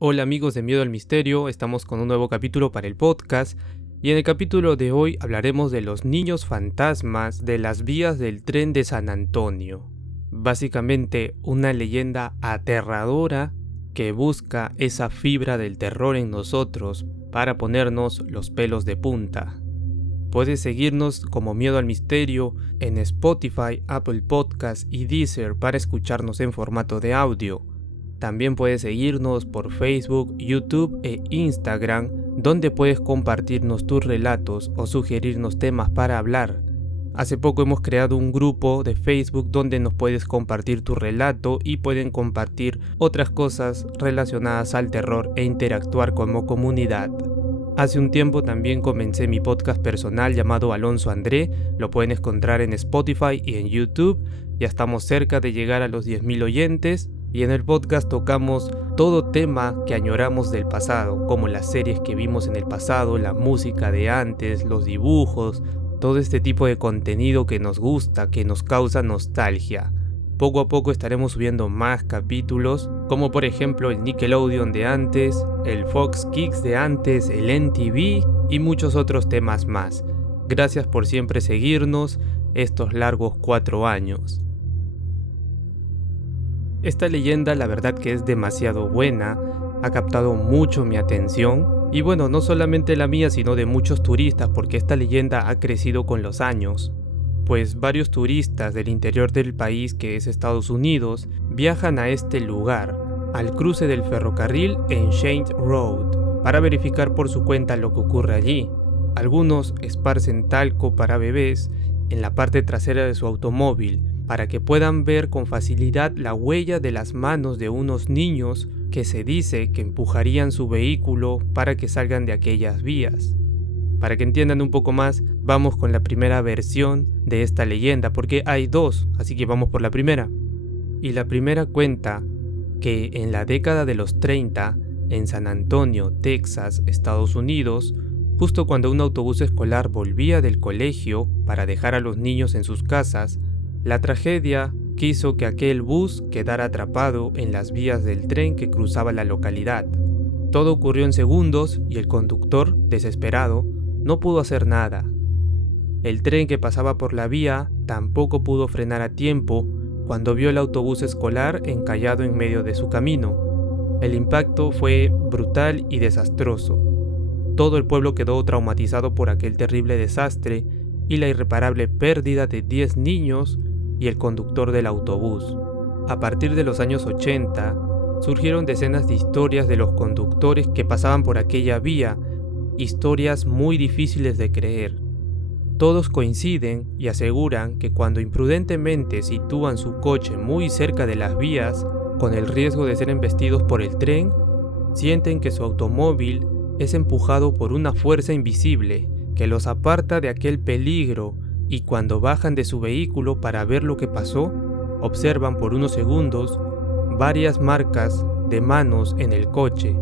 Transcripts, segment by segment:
Hola amigos de Miedo al Misterio, estamos con un nuevo capítulo para el podcast y en el capítulo de hoy hablaremos de los niños fantasmas de las vías del tren de San Antonio. Básicamente una leyenda aterradora que busca esa fibra del terror en nosotros para ponernos los pelos de punta. Puedes seguirnos como Miedo al Misterio en Spotify, Apple Podcasts y Deezer para escucharnos en formato de audio. También puedes seguirnos por Facebook, YouTube e Instagram, donde puedes compartirnos tus relatos o sugerirnos temas para hablar. Hace poco hemos creado un grupo de Facebook donde nos puedes compartir tu relato y pueden compartir otras cosas relacionadas al terror e interactuar como comunidad. Hace un tiempo también comencé mi podcast personal llamado Alonso André, lo pueden encontrar en Spotify y en YouTube. Ya estamos cerca de llegar a los 10.000 oyentes. Y en el podcast tocamos todo tema que añoramos del pasado, como las series que vimos en el pasado, la música de antes, los dibujos, todo este tipo de contenido que nos gusta, que nos causa nostalgia. Poco a poco estaremos subiendo más capítulos, como por ejemplo el Nickelodeon de antes, el Fox Kids de antes, el NTV y muchos otros temas más. Gracias por siempre seguirnos estos largos 4 años. Esta leyenda la verdad que es demasiado buena, ha captado mucho mi atención y bueno, no solamente la mía sino de muchos turistas porque esta leyenda ha crecido con los años. Pues varios turistas del interior del país que es Estados Unidos viajan a este lugar, al cruce del ferrocarril en Saint Road, para verificar por su cuenta lo que ocurre allí. Algunos esparcen talco para bebés en la parte trasera de su automóvil, para que puedan ver con facilidad la huella de las manos de unos niños que se dice que empujarían su vehículo para que salgan de aquellas vías. Para que entiendan un poco más, vamos con la primera versión de esta leyenda, porque hay dos, así que vamos por la primera. Y la primera cuenta que en la década de los 30, en San Antonio, Texas, Estados Unidos, justo cuando un autobús escolar volvía del colegio para dejar a los niños en sus casas, la tragedia quiso que aquel bus quedara atrapado en las vías del tren que cruzaba la localidad. Todo ocurrió en segundos y el conductor, desesperado, no pudo hacer nada. El tren que pasaba por la vía tampoco pudo frenar a tiempo cuando vio el autobús escolar encallado en medio de su camino. El impacto fue brutal y desastroso. Todo el pueblo quedó traumatizado por aquel terrible desastre y la irreparable pérdida de 10 niños y el conductor del autobús. A partir de los años 80, surgieron decenas de historias de los conductores que pasaban por aquella vía, historias muy difíciles de creer. Todos coinciden y aseguran que cuando imprudentemente sitúan su coche muy cerca de las vías, con el riesgo de ser embestidos por el tren, sienten que su automóvil es empujado por una fuerza invisible que los aparta de aquel peligro y cuando bajan de su vehículo para ver lo que pasó, observan por unos segundos varias marcas de manos en el coche.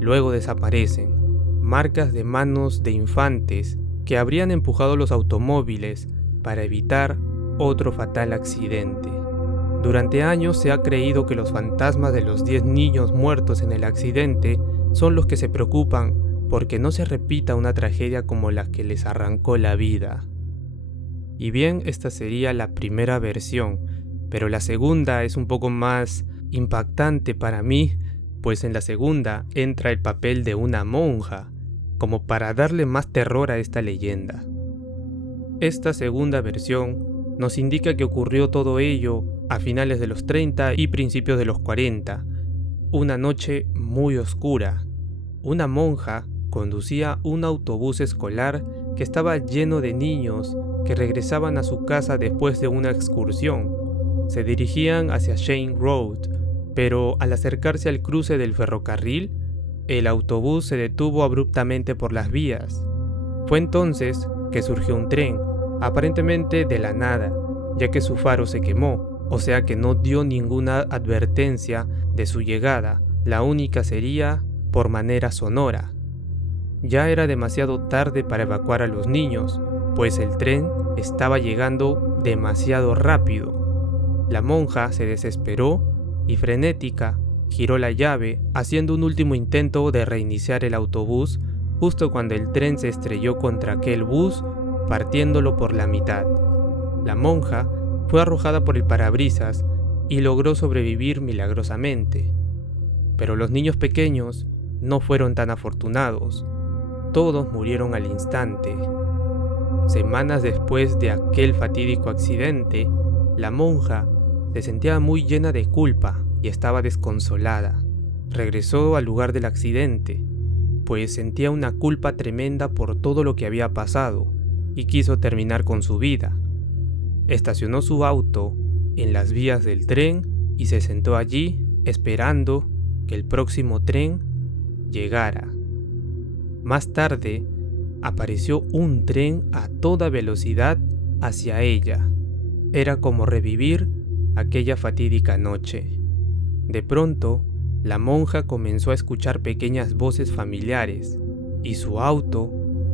Luego desaparecen, marcas de manos de infantes que habrían empujado los automóviles para evitar otro fatal accidente. Durante años se ha creído que los fantasmas de los 10 niños muertos en el accidente son los que se preocupan porque no se repita una tragedia como la que les arrancó la vida. Y bien, esta sería la primera versión, pero la segunda es un poco más impactante para mí, pues en la segunda entra el papel de una monja, como para darle más terror a esta leyenda. Esta segunda versión nos indica que ocurrió todo ello a finales de los 30 y principios de los 40, una noche muy oscura. Una monja conducía un autobús escolar que estaba lleno de niños que regresaban a su casa después de una excursión. Se dirigían hacia Saint Road, pero al acercarse al cruce del ferrocarril, el autobús se detuvo abruptamente por las vías. Fue entonces que surgió un tren, aparentemente de la nada, ya que su faro se quemó, o sea que no dio ninguna advertencia de su llegada, la única sería por manera sonora. Ya era demasiado tarde para evacuar a los niños, pues el tren estaba llegando demasiado rápido. La monja se desesperó y frenética giró la llave, haciendo un último intento de reiniciar el autobús justo cuando el tren se estrelló contra aquel bus, partiéndolo por la mitad. La monja fue arrojada por el parabrisas y logró sobrevivir milagrosamente. Pero los niños pequeños no fueron tan afortunados. Todos murieron al instante. Semanas después de aquel fatídico accidente, la monja se sentía muy llena de culpa y estaba desconsolada. Regresó al lugar del accidente, pues sentía una culpa tremenda por todo lo que había pasado y quiso terminar con su vida. Estacionó su auto en las vías del tren y se sentó allí esperando que el próximo tren llegara. Más tarde, apareció un tren a toda velocidad hacia ella. Era como revivir aquella fatídica noche. De pronto, la monja comenzó a escuchar pequeñas voces familiares y su auto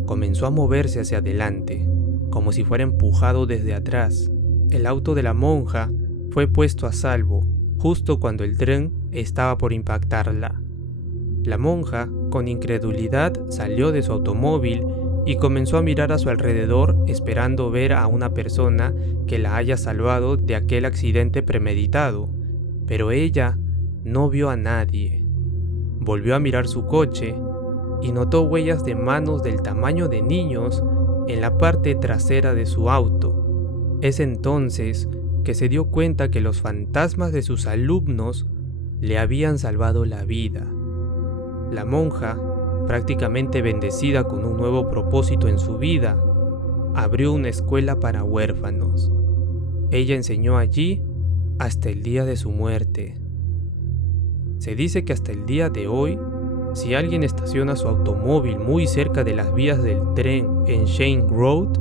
comenzó a moverse hacia adelante, como si fuera empujado desde atrás. El auto de la monja fue puesto a salvo justo cuando el tren estaba por impactarla. La monja, con incredulidad, salió de su automóvil y comenzó a mirar a su alrededor esperando ver a una persona que la haya salvado de aquel accidente premeditado, pero ella no vio a nadie. Volvió a mirar su coche y notó huellas de manos del tamaño de niños en la parte trasera de su auto. Es entonces que se dio cuenta que los fantasmas de sus alumnos le habían salvado la vida. La monja, prácticamente bendecida con un nuevo propósito en su vida, abrió una escuela para huérfanos. Ella enseñó allí hasta el día de su muerte. Se dice que hasta el día de hoy, si alguien estaciona su automóvil muy cerca de las vías del tren en Shane Road,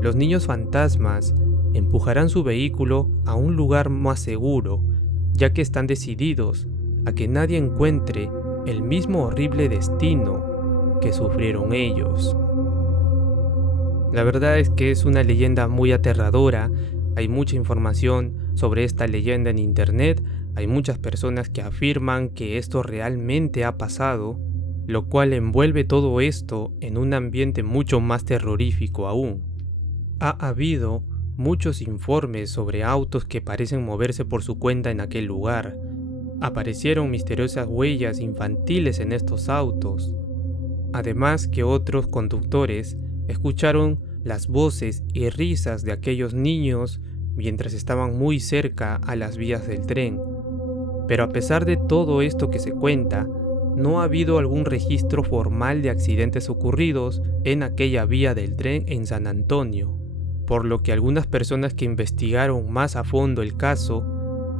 los niños fantasmas empujarán su vehículo a un lugar más seguro, ya que están decididos a que nadie encuentre el mismo horrible destino que sufrieron ellos. La verdad es que es una leyenda muy aterradora. Hay mucha información sobre esta leyenda en internet. Hay muchas personas que afirman que esto realmente ha pasado, lo cual envuelve todo esto en un ambiente mucho más terrorífico aún. Ha habido muchos informes sobre autos que parecen moverse por su cuenta en aquel lugar. Aparecieron misteriosas huellas infantiles en estos autos. Además que otros conductores escucharon las voces y risas de aquellos niños mientras estaban muy cerca a las vías del tren. Pero a pesar de todo esto que se cuenta, no ha habido algún registro formal de accidentes ocurridos en aquella vía del tren en San Antonio, por lo que algunas personas que investigaron más a fondo el caso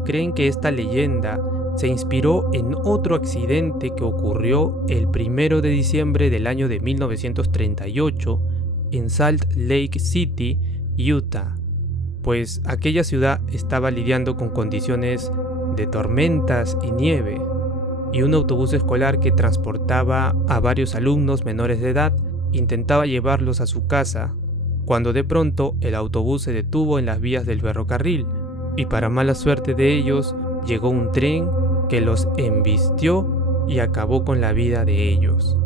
creen que esta leyenda se inspiró en otro accidente que ocurrió el 1 de diciembre del año de 1938 en Salt Lake City, Utah, pues aquella ciudad estaba lidiando con condiciones de tormentas y nieve, y un autobús escolar que transportaba a varios alumnos menores de edad intentaba llevarlos a su casa, cuando de pronto el autobús se detuvo en las vías del ferrocarril, y para mala suerte de ellos, llegó un tren que los embistió y acabó con la vida de ellos.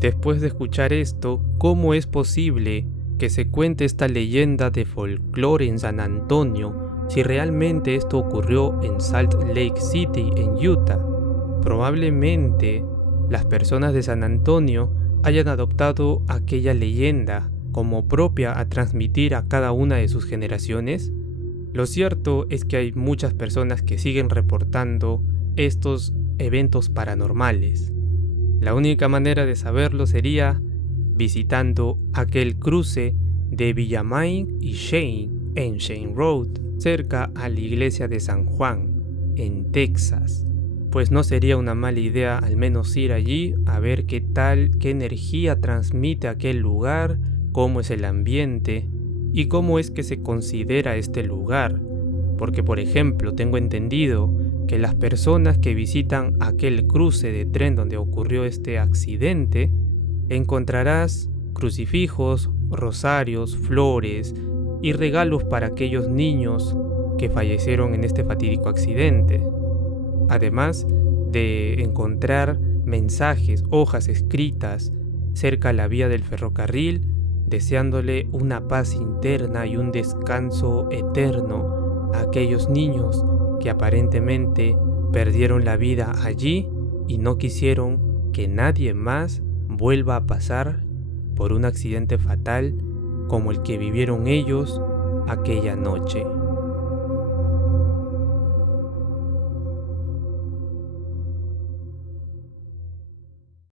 Después de escuchar esto, ¿cómo es posible que se cuente esta leyenda de folclore en San Antonio si realmente esto ocurrió en Salt Lake City, en Utah? Probablemente las personas de San Antonio hayan adoptado aquella leyenda como propia a transmitir a cada una de sus generaciones. Lo cierto es que hay muchas personas que siguen reportando estos eventos paranormales. La única manera de saberlo sería visitando aquel cruce de Villamain y Shane en Shane Road, cerca a la iglesia de San Juan, en Texas. Pues no sería una mala idea al menos ir allí a ver qué energía transmite aquel lugar, cómo es el ambiente y cómo es que se considera este lugar, porque por ejemplo tengo entendido que las personas que visitan aquel cruce de tren donde ocurrió este accidente, encontrarás crucifijos, rosarios, flores y regalos para aquellos niños que fallecieron en este fatídico accidente. además de encontrar mensajes, hojas escritas cerca a la vía del ferrocarril, deseándole una paz interna y un descanso eterno a aquellos niños que aparentemente perdieron la vida allí y no quisieron que nadie más vuelva a pasar por un accidente fatal como el que vivieron ellos aquella noche.